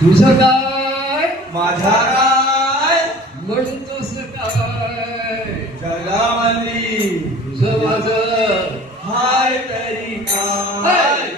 तुझं काय माझा काय म्हणतोस काय जगामली तुझं माझं हाय तरी काय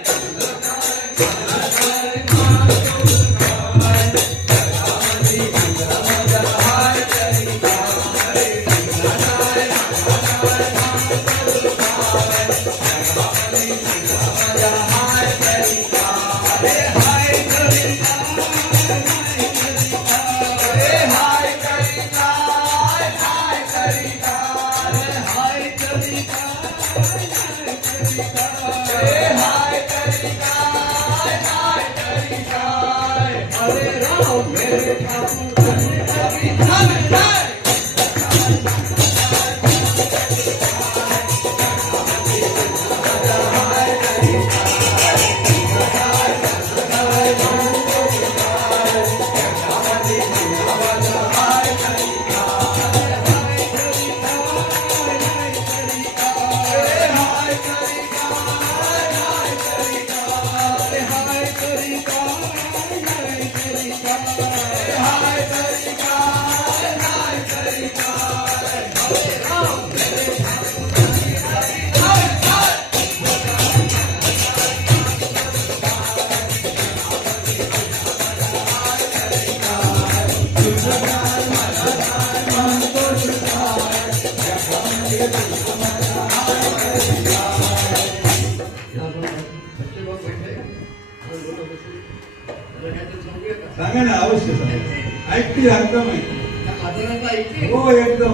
सांगा ना अवश्य सांगा ऐकती एकदम ऐकते हो एकदम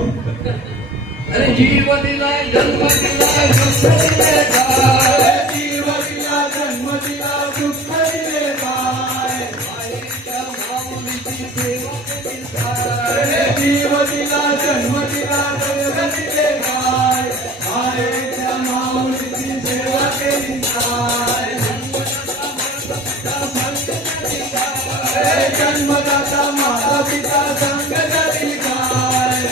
अरे जीव दिलाय जन्म दिलाय दुःख दिले काय जीव दिला जन्म दिला दुःख दिले काय आईच्या माऊलीची सेवा केली काय जीव दिला जन्म दिला जन्म दिले काय आईच्या माऊलीची सेवा केली काय जन्मदाता माता पिता संग झाली काय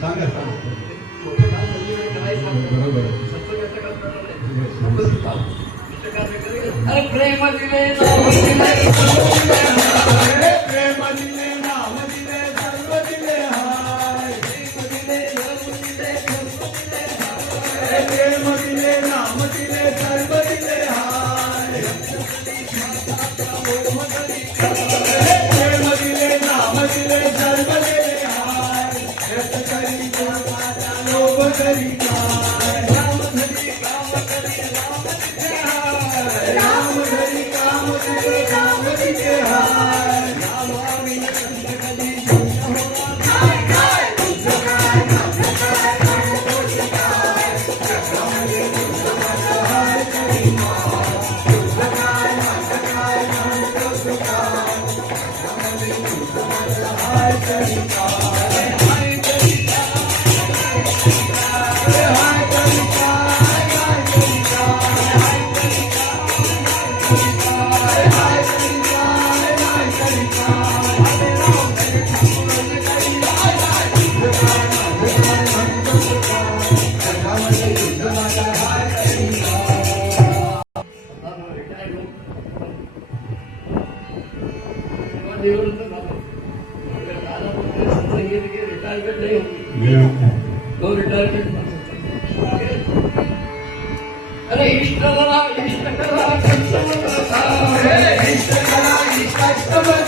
सांगा अरे प्रेम दिले नाम दिले प्रेम दिले नाम दिले सर्व दिले हाय प्रेम दिले नाम दिले सर्व दिले हाय प्रेम दिले नाम दिले सर्व दिले हाय यश करी कोणाचा लोभ करी काय राम धरी काम दिले काम दिले हाय अरे इष्ट करा इष्ट करा इष्ट करा इष्ट करा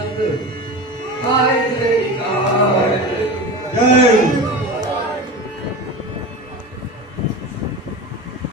काय रे काय जय